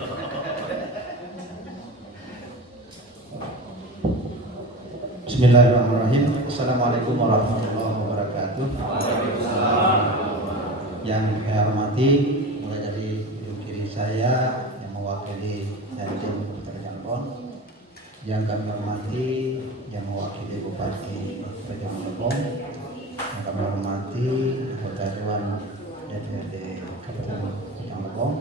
Bismillahirrahmanirrahim. Assalamualaikum warahmatullahi wabarakatuh. Yang saya hormati, mulai dari ujung kiri saya yang mewakili Dandim Cirebon, yang kami hormati yang mewakili Bupati Cirebon, yang kami hormati anggota Dewan DPRD Kabupaten Cirebon,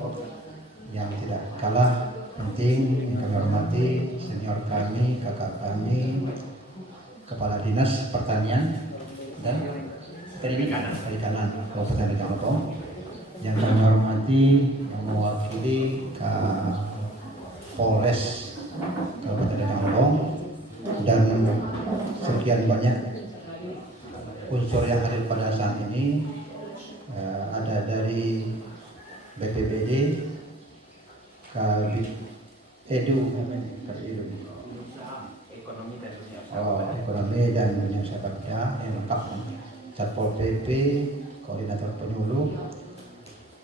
yang tidak kalah penting yang kami hormati senior kami, kakak kami, Kepala Dinas Pertanian dan Perikanan Kabupaten Cirebon, yang kami hormati yang mewakili Kapolres Kabupaten Cirebon, dan sekian banyak unsur yang hadir pada saat ini. Ada dari BPBD, Kabit Edu, Ekonomi dan Dunia Usaha yang lengkap, Satpol PP, Koordinator Penyuluh,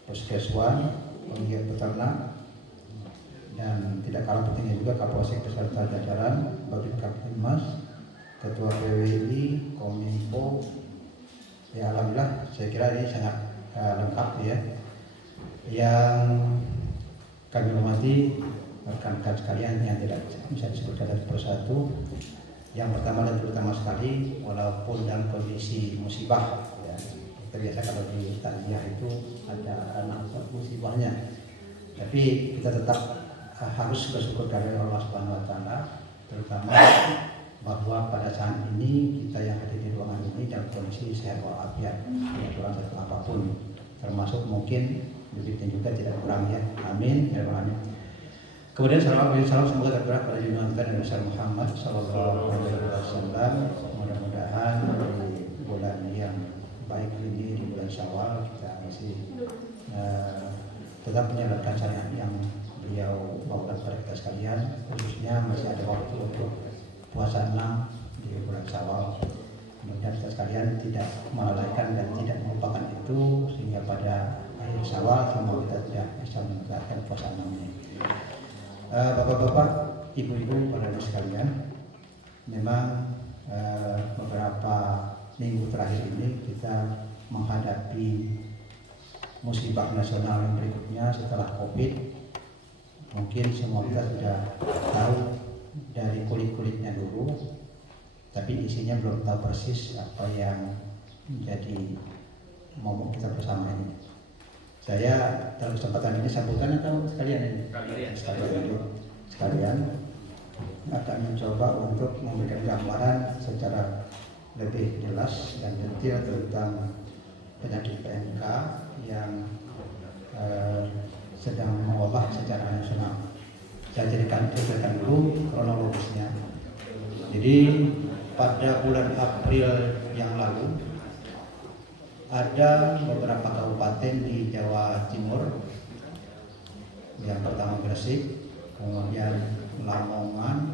Puskeswan, Penggiat Peternak, dan tidak kalah pentingnya juga Kapolsek beserta jajaran, Babit Kaptimas, Ketua PWI, Kominfo. Ya, alhamdulillah, saya kira ini sangat lengkap ya. Yang kami hormati rekan-rekan sekalian yang tidak bisa disebutkan satu persatu. Yang pertama dan terutama sekali, walaupun dalam kondisi musibah, ya, terbiasa kalau di takziah itu ada anak musibahnya, tapi kita tetap harus bersyukur kepada Allah Subhanahu Wa Taala, terutama bahwa pada saat ini kita yang hadir di ruangan ini dalam kondisi sehat walafiat, tidak kurang satu apapun, termasuk mungkin begitu juga tidak kurang ya. Amin ya rabbal alamin. Kemudian salam semoga tercurah pada junjungan kita Nabi Muhammad Sallallahu Alaihi Wasallam. Mudah-mudahan di bulan yang baik ini, di bulan Syawal, kita masih tetap menjalankan syariat yang beliau bawakan kepada kita sekalian. Khususnya masih ada waktu untuk puasa 6 di bulan Syawal. Kemudian kita sekalian tidak melalaikan dan tidak melupakan itu, sehingga pada akhir Syawal semua kita tidak bisa menegakkan puasa 6 ini. Bapak-bapak, ibu-ibu, para sekalian, memang beberapa minggu terakhir ini kita menghadapi musibah nasional yang berikutnya setelah COVID. Mungkin semua kita sudah tahu dari kulit-kulitnya dulu, tapi isinya belum tahu persis apa yang menjadi momok kita bersama ini. Saya dalam kesempatan ini sambutan atau sekalian ini? Sekalian akan mencoba untuk memberikan gambaran secara lebih jelas dan detail tentang penyakit PMK yang sedang mewabah secara nasional. Saya ceritakan dulu kronologisnya. Jadi pada bulan April yang lalu ada beberapa kabupaten di Jawa Timur, yang pertama Gresik, kemudian Lamongan,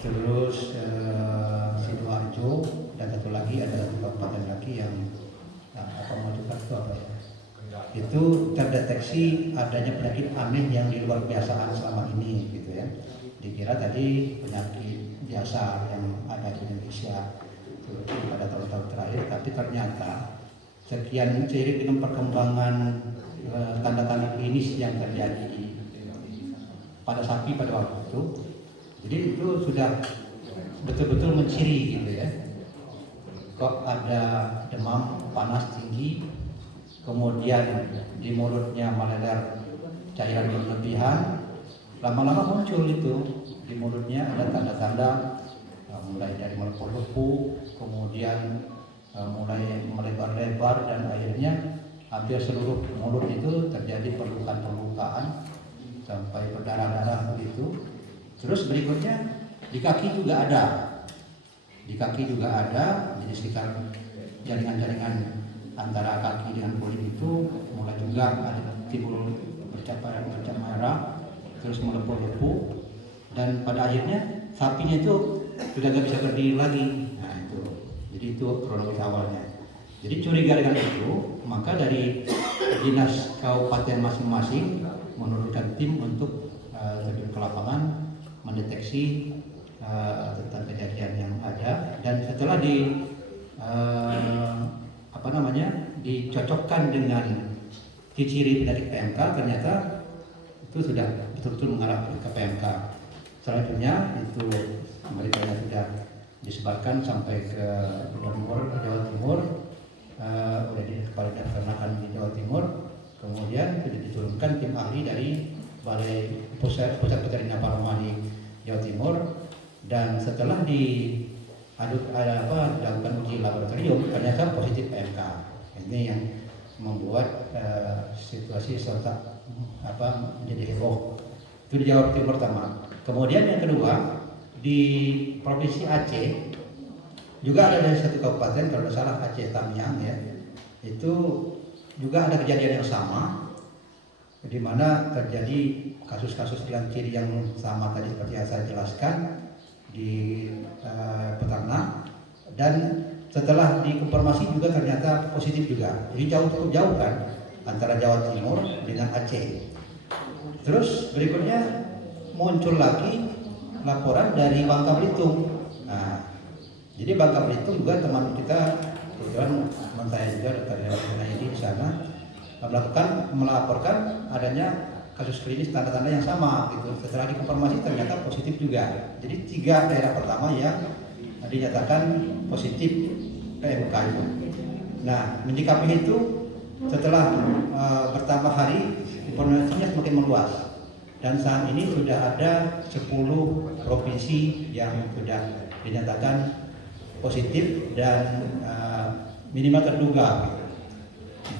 terus Sidoarjo, dan satu lagi ada satu kabupaten lagi yang itu terdeteksi adanya penyakit aneh yang di luar kebiasaan selama ini, gitu ya. Dikira tadi penyakit biasa yang ada di Indonesia pada tahun-tahun terakhir, tapi ternyata sekian seiring dengan perkembangan tanda-tanda klinis yang terjadi pada sapi pada waktu itu, jadi itu sudah betul-betul menciri, gitu ya. Kok ada demam panas tinggi, kemudian di mulutnya meleleh cairan berlebihan, lama-lama muncul itu di mulutnya ada tanda-tanda mulai dari melepuh-lepuh, kemudian mulai melebar-lebar, dan akhirnya hampir seluruh mulut itu terjadi perlukaan-perlukaan sampai berdarah-darah begitu. Terus berikutnya di kaki juga ada, jadi sekitar jaringan-jaringan antara kaki dengan kulit itu mulai juga ada timbul bercak merah, terus melepuh-lepuh, dan pada akhirnya sapinya itu sudah nggak bisa berdiri lagi. Nah itu, jadi itu kronologis awalnya. Jadi curiga dengan itu, maka dari dinas kabupaten masing-masing menurunkan tim untuk terjun ke lapangan mendeteksi tentang kejadian yang ada, dan setelah dicocokkan dengan ciri penyakit PMK, ternyata itu sudah betul-betul mengarah ke PMK. Selanjutnya itu mereka sudah disebarkan sampai ke Jawa Timur oleh Kepala Dinas Peternakan di Jawa Timur. Kemudian sudah diturunkan tim ahli dari Balai Pusat Veteriner Farma di Jawa Timur, dan setelah dilakukan uji laboratorium ternyata positif PMK. Ini yang membuat situasi sontak menjadi heboh. Itu di Jawa Timur pertama. Kemudian yang kedua, di Provinsi Aceh juga ada dari satu kabupaten, kalau tidak salah Aceh Tamiang ya, itu juga ada kejadian yang sama, di mana terjadi kasus-kasus dengan ciri yang sama tadi seperti yang saya jelaskan di peternak, dan setelah dikonfirmasi juga ternyata positif juga. Jadi cukup jauh kan antara Jawa Timur dengan Aceh. Terus berikutnya muncul lagi laporan dari Bangka Belitung. Nah, jadi Bangka Belitung juga teman kita, kebetulan teman saya juga Dr. Junaidi di sana melaporkan adanya kasus klinis tanda-tanda yang sama gitu. Setelah dikonfirmasi ternyata positif juga. Jadi 3 daerah pertama yang dinyatakan positif PMK itu. Nah, menyikapi itu setelah bertambah hari informasinya semakin meluas, dan saat ini sudah ada 10 provinsi yang sudah dinyatakan positif dan minimal terduga.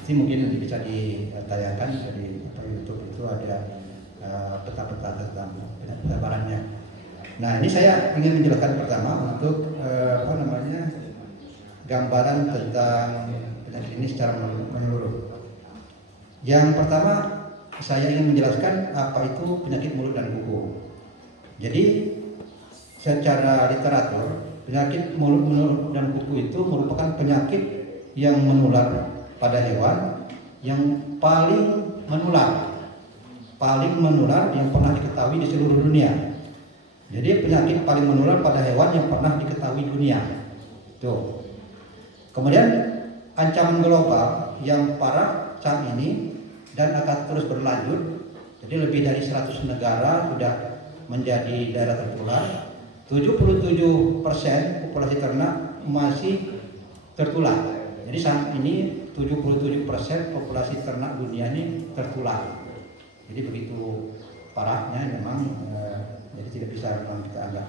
Ini mungkin bisa ditayangkan di YouTube, itu ada peta-peta tentang penyebarannya. Nah, ini saya ingin menjelaskan pertama untuk gambaran tentang penyakit ini secara menyeluruh. Yang pertama, saya ingin menjelaskan apa itu penyakit mulut dan kuku. Jadi secara literatur, penyakit mulut dan kuku itu merupakan penyakit yang menular pada hewan yang paling menular yang pernah diketahui di seluruh dunia. Jadi penyakit paling menular pada hewan yang pernah diketahui dunia. Tuh. Kemudian ancaman global yang parah saat ini dan akan terus berlanjut. Jadi lebih dari 100 negara sudah menjadi daerah tertular. 77% populasi ternak masih tertular. Jadi saat ini 77% populasi ternak dunia ini tertular. Jadi begitu parahnya memang, jadi tidak bisa memang kita anggap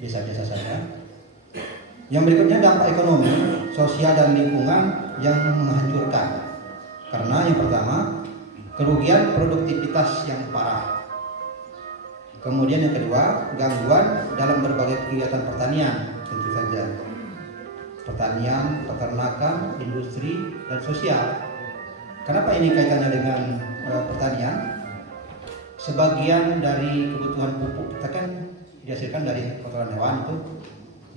biasa-biasa saja. Yang berikutnya dampak ekonomi, sosial dan lingkungan yang menghancurkan. Karena yang pertama, kerugian produktivitas yang parah. Kemudian yang kedua, gangguan dalam berbagai kegiatan pertanian, tentu saja. Pertanian, peternakan, industri, dan sosial. Kenapa ini kaitannya dengan pertanian? Sebagian dari kebutuhan pupuk kita kan dihasilkan dari kotoran hewan itu.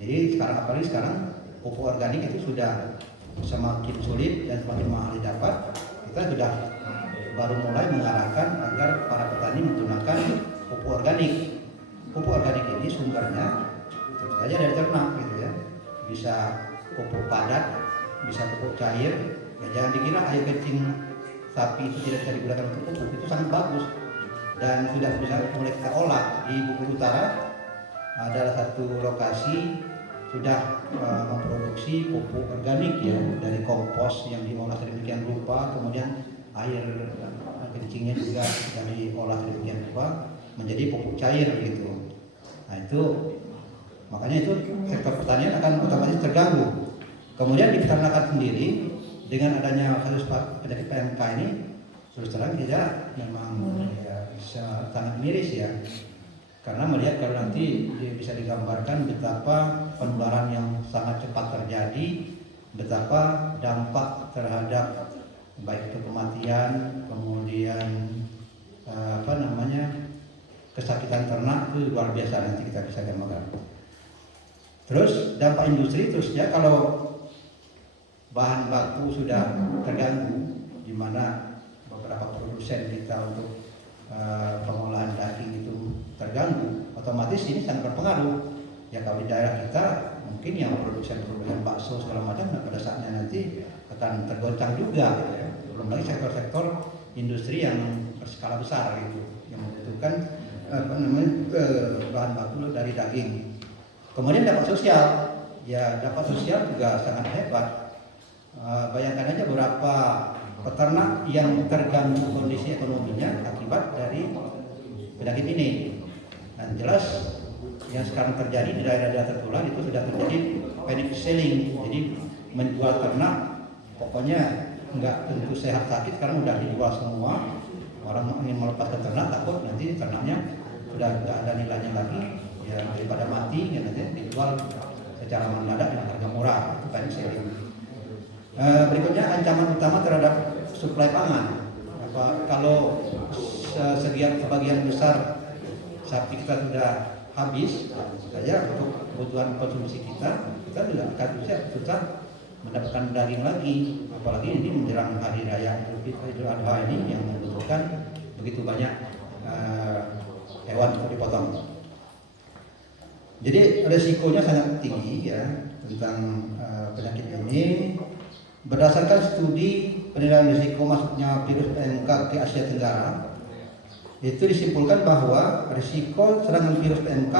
Jadi apalagi sekarang pupuk organik itu sudah semakin sulit dan semakin mahal didapat. Kita sudah baru mulai mengarahkan agar para petani menggunakan pupuk organik. Pupuk organik ini sumbernya tentu saja dari ternak gitu ya. Bisa pupuk padat, bisa pupuk cair. Ya, jangan dikira air kencing sapi itu tidak bisa digunakan untuk pupuk, itu sangat bagus dan sudah bisa mulai kita olah. Di Bogor Utara adalah satu lokasi sudah memproduksi pupuk organik ya, dari kompos yang diolah sedemikian rupa, kemudian air kencingnya juga diolah sedemikian rupa menjadi pupuk cair gitu. Nah itu makanya itu sektor pertanian akan otomatis terganggu. Kemudian di peternakan sendiri dengan adanya kasus penyakit PMK ini terus terang tidak memang ya, sangat miris ya. Karena melihat kalau nanti bisa digambarkan betapa penularan yang sangat cepat terjadi, betapa dampak terhadap baik itu kematian, kemudian kesakitan ternak itu luar biasa, nanti kita bisa gambarkan. Terus dampak industri terusnya, kalau bahan baku sudah terganggu, di mana beberapa produk produsen kita untuk pengolahan daging itu terganggu, otomatis ini sangat berpengaruh. Ya kalau di daerah kita mungkin yang produsen bakso segala macam pada saatnya nanti akan tergoncang juga, ya. Belum lagi sektor-sektor industri yang berskala besar gitu, yang membutuhkan bahan baku dari daging. Kemudian dampak sosial, ya dampak sosial juga sangat hebat. Bayangkan aja beberapa peternak yang terganggu kondisi ekonominya akibat dari penyakit ini. Dan jelas yang sekarang terjadi di daerah-daerah tertular itu sudah terjadi panic selling. Jadi menjual ternak pokoknya nggak tentu sehat sakit, sekarang udah dijual semua. Orang ingin melepaskan ternak takut nanti ternaknya sudah nggak ada nilainya lagi, ya daripada mati ya nanti dijual secara mendadak dengan harga murah, itu panic selling. Berikutnya ancaman utama terhadap suplai pangan. Kalau sebagian besar sapi kita sudah habis, saja untuk kebutuhan konsumsi kita juga akan susah mendapatkan daging lagi. Apalagi ini menjelang hari raya Idul Adha ini yang membutuhkan begitu banyak hewan untuk dipotong. Jadi resikonya sangat tinggi ya tentang penyakit ini. Berdasarkan studi penilaian risiko masuknya virus PMK ke Asia Tenggara, itu disimpulkan bahwa risiko serangan virus PMK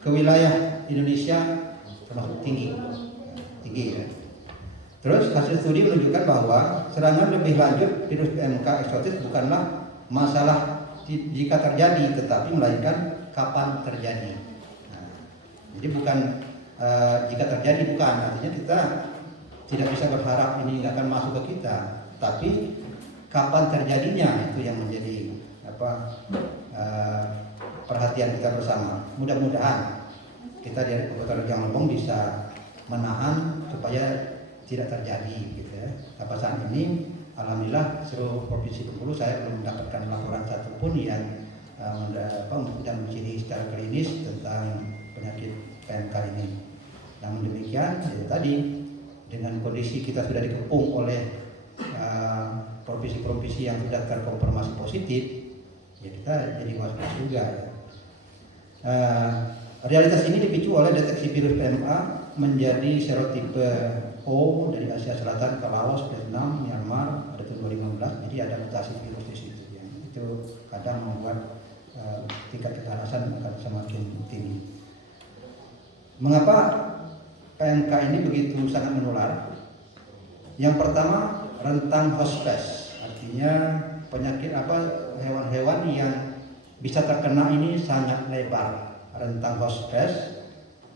ke wilayah Indonesia termasuk tinggi ya. Terus hasil studi menunjukkan bahwa serangan lebih lanjut virus PMK eksotis bukanlah masalah jika terjadi, tetapi melainkan kapan terjadi. Nah, jadi bukan jika terjadi, bukan artinya kita tidak bisa berharap ini nggak akan masuk ke kita, tapi kapan terjadinya itu yang menjadi perhatian kita bersama. Mudah-mudahan kita dari Kabupaten Rejang Lebong bisa menahan supaya tidak terjadi gitu ya. Sampai saat ini alhamdulillah seluruh provinsi Bengkulu saya belum mendapatkan laporan satupun yang tidak menciri secara klinis tentang penyakit PMK ini. Namun demikian ya tadi, dengan kondisi kita sudah dikepung oleh provinsi-provinsi yang sudah terkonfirmasi positif, ya kita jadi waspada juga ya. Realitas ini dipicu oleh deteksi virus PMA menjadi serotipe O dari Asia Selatan ke Laos, Vietnam, Myanmar pada tahun 2015. Jadi ada mutasi virus di situ ya. Itu kadang membuat tingkat kekerasan akan semakin tinggi. Mengapa PMK ini begitu sangat menular? Yang pertama, rentang hospes, artinya penyakit hewan-hewan yang bisa terkena ini sangat lebar. Rentang hospes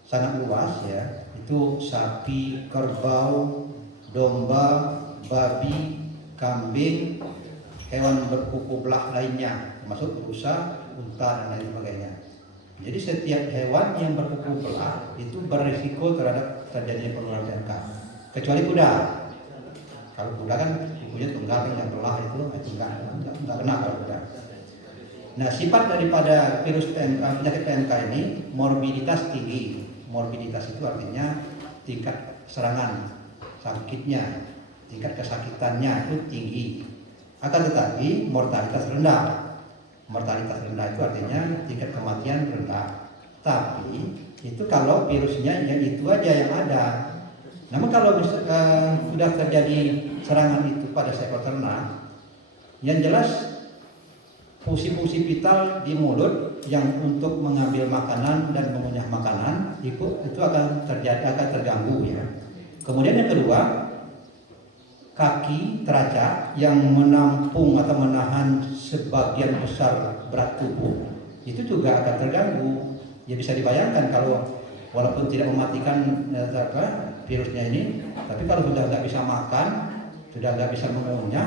sangat luas ya. Itu sapi, kerbau, domba, babi, kambing, hewan berkuku belah lainnya, termasuk rusa, unta dan lain sebagainya. Jadi setiap hewan yang berkuku belah itu berisiko terhadap terjadinya penularan PMK, kecuali kuda. Kalau kuda kan kukunya tunggal yang belah itu nggak kena kalau kuda. Nah, sifat daripada virus PMK, penyakit PMK ini morbiditas tinggi. Morbiditas itu artinya tingkat serangan sakitnya, tingkat kesakitannya itu tinggi. Akan tetapi mortalitas rendah. Mortalitas rendah itu artinya tingkat kematian rendah. Tapi itu kalau virusnya yang itu aja yang ada. Namun kalau sudah terjadi serangan itu pada seekor ternak, yang jelas fungsi-fungsi vital di mulut yang untuk mengambil makanan dan mengunyah makanan itu akan terganggu ya. Kemudian yang kedua, kaki teraca yang menampung atau menahan sebagian besar berat tubuh itu juga akan terganggu. Ya bisa dibayangkan kalau walaupun tidak mematikan virusnya ini, tapi kalau sudah nggak bisa makan, sudah nggak bisa mengunyah,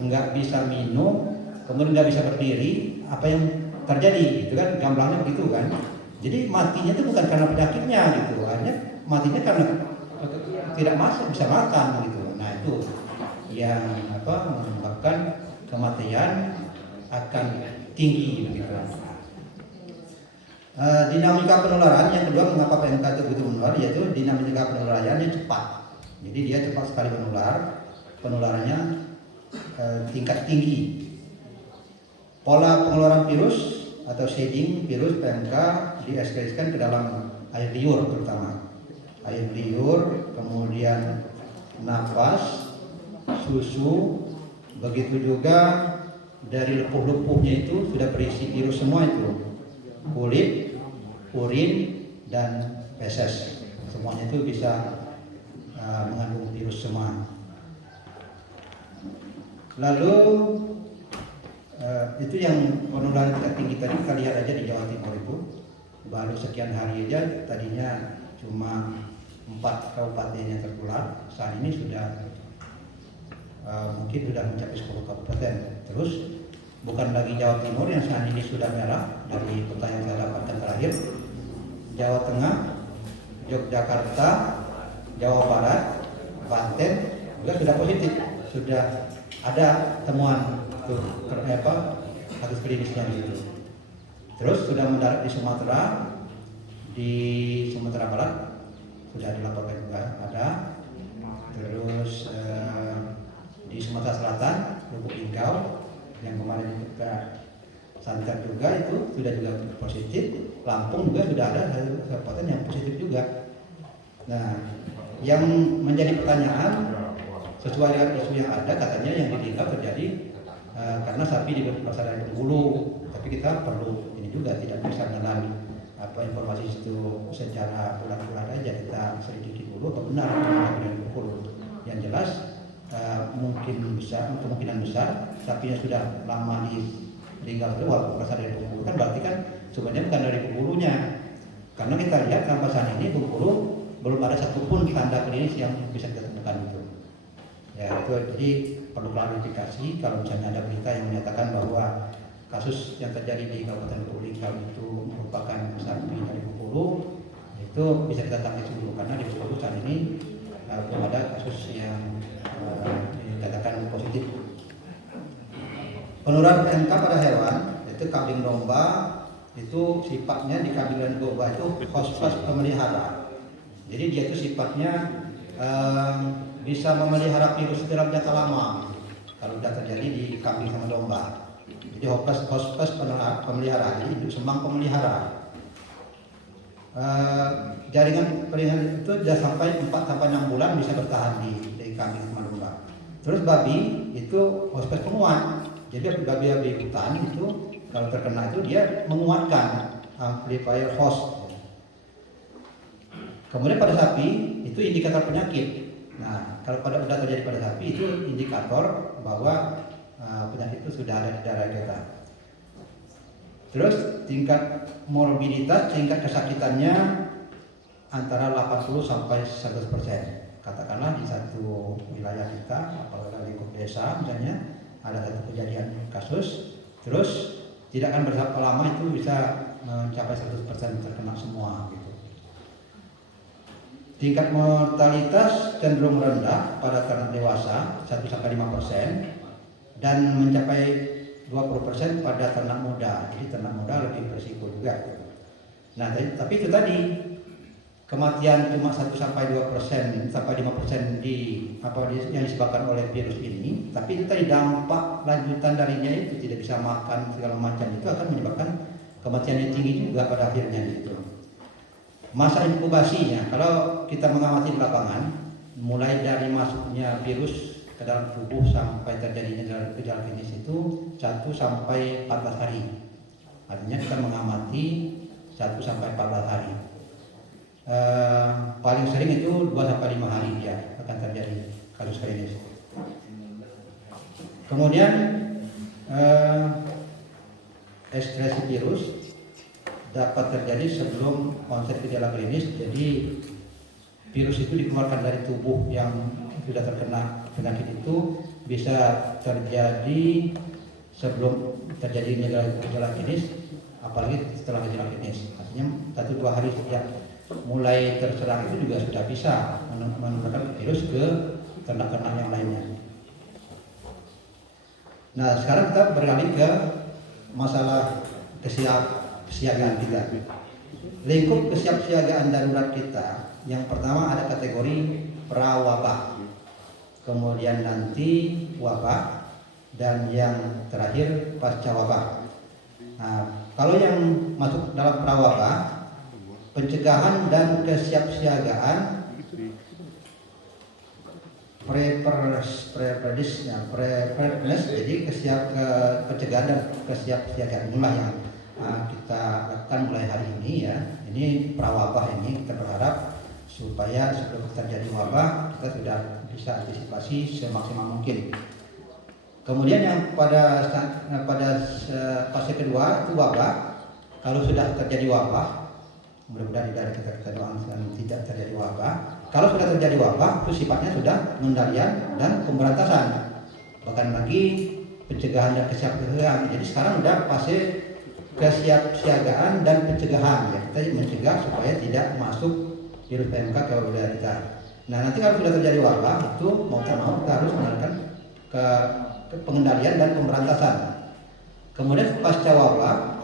nggak bisa minum, kemudian nggak bisa berdiri, apa yang terjadi? Itu kan gamblangnya begitu kan. Jadi matinya itu bukan karena penyakitnya gitu, hanya matinya karena tidak masuk bisa makan gitu. Nah itu yang menyebabkan kematian akan tinggi begitu. Dinamika penularan yang kedua, mengapa PMK itu begitu menular, yaitu dinamika penularannya cepat. Jadi dia cepat sekali menular, penularannya tingkat tinggi. Pola pengeluaran virus atau shedding virus PMK diekskresikan ke dalam air liur, terutama air liur, kemudian napas, susu, begitu juga dari lepuh-lepuhnya itu sudah berisi virus semua itu, kulit, urin, dan feses, semuanya itu bisa mengandung virus semua. Lalu itu yang penularan tingkat tinggi tadi kita lihat aja di Jawa Timur itu baru sekian hari aja, tadinya cuma 4 kabupaten yang tertular, saat ini sudah mungkin sudah mencapai 10 kabupaten. Terus bukan lagi Jawa Timur yang saat ini sudah merah, dari peta yang saya dapatkan terakhir, Jawa Tengah, Yogyakarta, Jawa Barat, Banten juga sudah positif, sudah ada temuan kasus klinisnya gitu. Terus sudah mendarat di Sumatera Barat sudah dilaporkan juga ada. Terus di Sumatera Selatan, Lubuk Linggau yang kemarin kita santet juga itu sudah juga positif. Lampung juga sudah ada kabupaten yang positif juga. Nah, yang menjadi pertanyaan sesuai dengan isu yang ada, katanya yang di Linggau terjadi karena sapi di pasar dari Bengkulu, tapi kita perlu ini juga, tidak bisa mengenal informasi itu secara bulat-bulat aja, kita selidiki dulu apa benar dari Bengkulu. Yang jelas kemungkinan besar sapinya sudah lama di Linggau itu, walaupun pasar dari Bengkulu kan berarti kan sebenarnya bukan dari Bengkulunya, karena kita lihat kampasan ini Bengkulu belum ada satupun tanda klinis yang bisa kita temukan itu. Ya itu, jadi perlu klarifikasi kalau misalnya ada berita yang menyatakan bahwa kasus yang terjadi di Kabupaten Lubuk Linggau itu merupakan sapi dari Bengkulu, itu bisa kita tangkap dulu, karena di Bengkulu saat ini belum ada kasus yang dikatakan positif. Penularan PMK pada hewan, itu kambing domba, itu sifatnya di kambing dan domba itu hospes pemelihara. Jadi dia itu sifatnya bisa memelihara virus dalam jangka lama kalau sudah terjadi di kambing sama domba. Jadi hospes pemelihara, jadi induk semang pemelihara. Jaringan perlindungan itu sudah sampai 4-6 bulan bisa bertahan di kambing sama domba. Terus babi itu hospes penguat. Jadi babi hutan itu kalau terkena itu dia menguatkan amplifier host. Kemudian pada sapi itu indikator penyakit. Nah, kalau sudah terjadi pada sapi itu indikator bahwa penyakit itu sudah ada di darah kita. Terus tingkat morbiditas, tingkat kesakitannya antara 80 sampai 100%. Katakanlah di satu wilayah kita, apalagi lingkup desa misalnya, ada satu kejadian kasus, terus tidak akan berapa lama itu bisa mencapai 100% terkena semua gitu. Tingkat mortalitas cenderung rendah pada ternak dewasa 1-5% dan mencapai 20% pada ternak muda. Jadi ternak muda lebih berisiko juga. Nah, tapi itu tadi kematian cuma 1-2% sampai 5% yang disebabkan oleh virus ini. Tapi itu tadi dampak lanjutan darinya itu tidak bisa makan segala macam, itu akan menyebabkan kematian yang tinggi juga pada akhirnya gitu. Masa inkubasinya, kalau kita mengamati di lapangan, mulai dari masuknya virus ke dalam tubuh sampai terjadinya gejala klinis itu 1-14 hari. Artinya kita mengamati 1-14 hari. Paling sering itu 2-5 hari dia akan terjadi kasus klinis. Kemudian ekskresi virus dapat terjadi sebelum onset gejala klinis. Jadi virus itu dikeluarkan dari tubuh yang sudah terkena penyakit itu bisa terjadi sebelum terjadi gejala klinis, apalagi setelah gejala klinis. Artinya 1-2 hari sejak mulai terserang itu juga sudah bisa menularkan virus ke ternak-ternak yang lainnya. Nah, sekarang kita beralih ke masalah kesiapsiagaan kita. Lingkup kesiapsiagaan darurat kita, yang pertama ada kategori prawabah, kemudian nanti wabah, dan yang terakhir pasca wabah. Nah, kalau yang masuk dalam prawabah, pencegahan dan kesiapsiagaan preparedness, jadi pencegahan dan kesiapsiagaan inilah yang kita lakukan mulai hari ini ya. Ini prawabah ini kita berharap supaya sebelum terjadi wabah kita sudah bisa antisipasi semaksimal mungkin. Kemudian yang pada fase kedua itu wabah. Kalau sudah terjadi wabah, mudah-mudahan di daerah kita doakan tidak terjadi wabah. Kalau sudah terjadi wabah, itu sifatnya sudah pengendalian dan pemberantasan. Bahkan lagi pencegahan dan kesiapsiagaan. Jadi sekarang sudah fase kesiapsiagaan dan pencegahan. Ya, kita mencegah supaya tidak masuk virus PMK ke wilayah kita. Nah, nanti kalau sudah terjadi wabah, itu mau tak mau kita harus melakukan ke pengendalian dan pemberantasan. Kemudian pasca wabah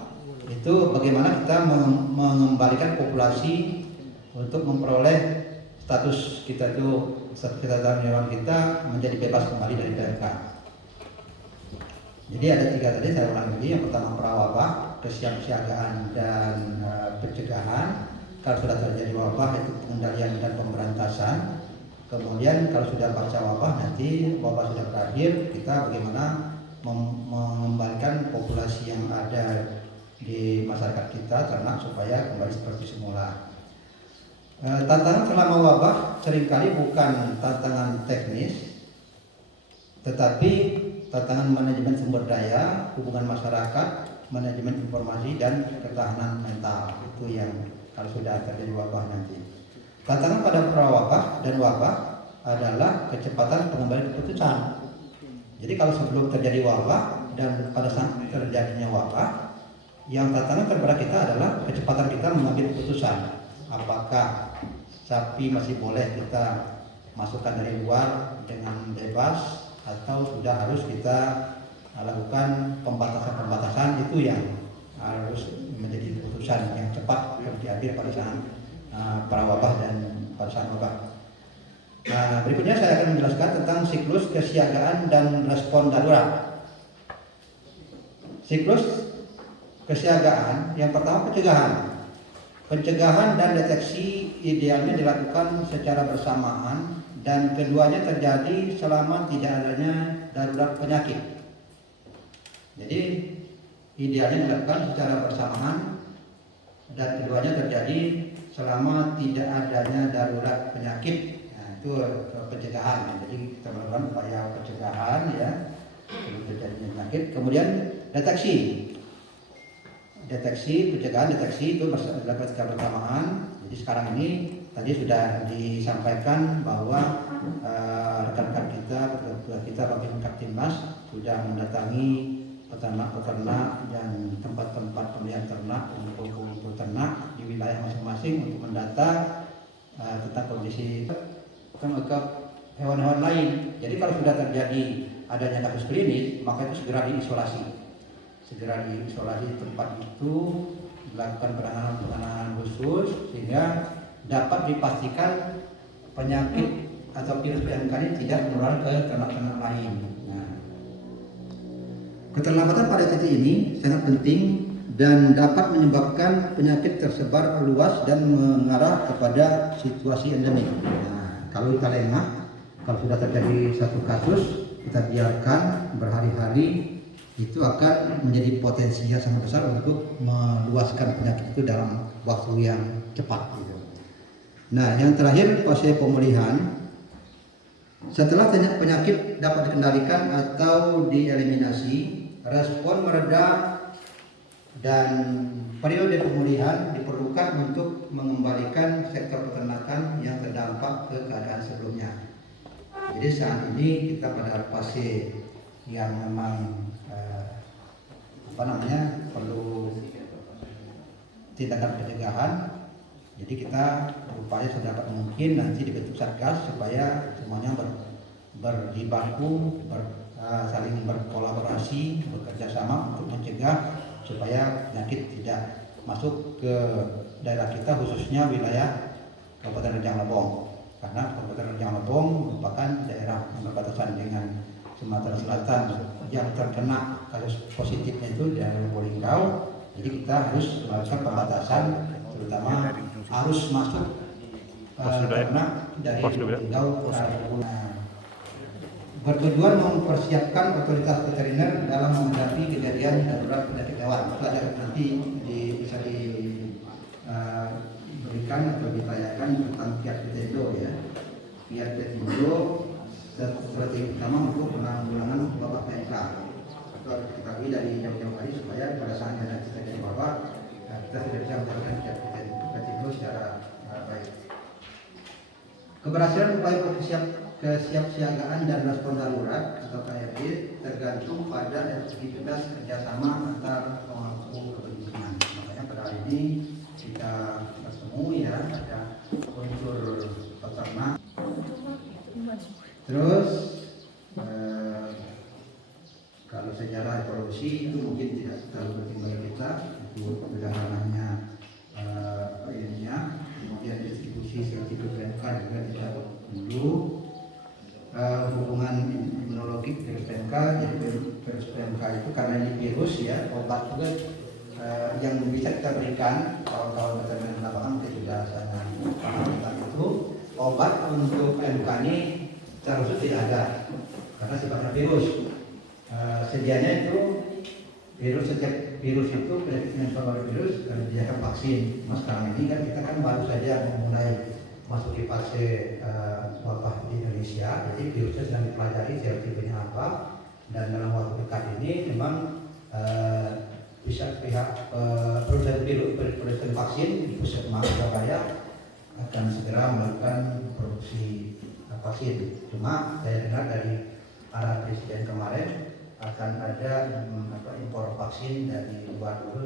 itu bagaimana kita mengembalikan populasi untuk memperoleh status kita itu kesehatan hewan kita menjadi bebas kembali dari PMK. Jadi ada 3 tadi saya ulang lagi. Yang pertama prawabah, kesiapsiagaan dan pencegahan. Kalau sudah terjadi wabah itu pengendalian dan pemberantasan. Kemudian kalau sudah pasca wabah, nanti wabah sudah berakhir, kita bagaimana mengembalikan populasi yang ada di masyarakat kita ternak supaya kembali seperti semula. Tantangan selama wabah seringkali bukan tantangan teknis, tetapi tantangan manajemen sumber daya, hubungan masyarakat, manajemen informasi, dan ketahanan mental. Itu yang kalau sudah terjadi wabah nanti. Tantangan pada prawabah dan wabah adalah kecepatan pengambilan keputusan. Jadi kalau sebelum terjadi wabah dan pada saat terjadinya wabah, yang tantangan kepada kita adalah kecepatan kita mengambil keputusan. Apakah sapi masih boleh kita masukkan dari luar dengan bebas, atau sudah harus kita lakukan pembatasan-pembatasan. Itu yang harus menjadi keputusan yang cepat yang diambil pada saat prawabah dan pada saat wabah. Nah, berikutnya saya akan menjelaskan tentang siklus kesiagaan dan respon darurat. Siklus kesiagaan yang pertama pencegahan. Pencegahan dan deteksi idealnya dilakukan secara bersamaan dan keduanya terjadi selama tidak adanya darurat penyakit. Jadi idealnya dilakukan secara bersamaan dan keduanya terjadi selama tidak adanya darurat penyakit. Nah, itu pencegahan. Jadi kita melakukan upaya pencegahan ya sebelum terjadinya penyakit. Kemudian deteksi, pencegahan, deteksi itu dilakukan secara bersamaan. Jadi sekarang ini tadi sudah disampaikan bahwa rekan-rekan kita bagian Kaptimnas sudah mendatangi peternak-peternak dan tempat-tempat pemeliharaan ternak untuk ternak di wilayah masing-masing untuk mendata tentang kondisi ke hewan-hewan lain. Jadi kalau sudah terjadi adanya kasus klinis, maka itu segera diisolasi. Tempat itu, dilakukan penanganan khusus sehingga dapat dipastikan penyakit atau virus PMK ini tidak menular ke ternak-ternak lain. Nah, keterlambatan pada titik ini sangat penting dan dapat menyebabkan penyakit tersebar luas dan mengarah kepada situasi endemik. Nah, kalau kita lengah, kalau sudah terjadi satu kasus, kita biarkan berhari-hari, itu akan menjadi potensi yang sangat besar untuk meluaskan penyakit itu dalam waktu yang cepat. Gitu. Nah, yang terakhir fase pemulihan. Setelah penyakit dapat dikendalikan atau dieliminasi, respon mereda dan periode pemulihan diperlukan untuk mengembalikan sektor peternakan yang terdampak ke keadaan sebelumnya. Jadi saat ini kita pada fase yang memang perlu tindakan pencegahan. Jadi kita berupaya sedapat mungkin nanti dibentuk satgas supaya semuanya berjibaku, saling berkolaborasi, bekerja sama untuk mencegah supaya penyakit tidak masuk ke daerah kita, khususnya wilayah Kabupaten Rejang Lebong. Karena Kabupaten Rejang Lebong merupakan daerah yang berbatasan dengan Sumatera Selatan yang terkena kasus positifnya itu dari Probolinggo. Jadi kita harus melakukan pembatasan, terutama arus masuk ternak dari Probolinggo ke Arah. Bertujuan mempersiapkan otoritas veteriner dalam menghadapi kejadian darurat penyakit hewan. Itu ada nanti bisa diberikan atau ditayakan tentang Fiat Pitindo ya. Fiat Pitindo strategi utama untuk penanggulangan wabah PMK. Itu harus diketahui dari jauh-jauh hari supaya pada saat ada terjadi wabah kita tidak bisa melakukan Fiat Pitindo secara baik. Keberhasilan upaya kesiapsiagaan dan respon darurat atau KRD tergantung pada efektivitas kerjasama antar pemangku kepentingan. Makanya pada hari ini kita bertemu ya, ada unsur peternak. Terus kalau secara produksi itu mungkin tidak terlalu penting bagi kita, itu sederhananya ininya. Kemudian distribusi sertifikat PMK juga tidak dulu. Hubungan imunologi virus PMK, jadi virus PMK itu karena ini virus ya, obat juga yang bisa kita berikan kawan-kawan veteriner lapangan kita sudah sangat paham tentang itu. Obat untuk PMK ini secara khusus tidak ada karena sifatnya virus. Sedianya itu setiap virus itu penyakit virus disediakan vaksin. Mas sekarang ini kan kita baru saja memulai masuk di fase wabah di Indonesia, jadi virusnya sedang dipelajari sertifikatnya apa, dan dalam waktu dekat ini memang bisa pihak produsen vaksin di Puskesmas Surabaya akan segera melakukan produksi vaksin. Cuma saya dengar dari arahan Presiden kemarin akan ada impor vaksin dari luar dulu.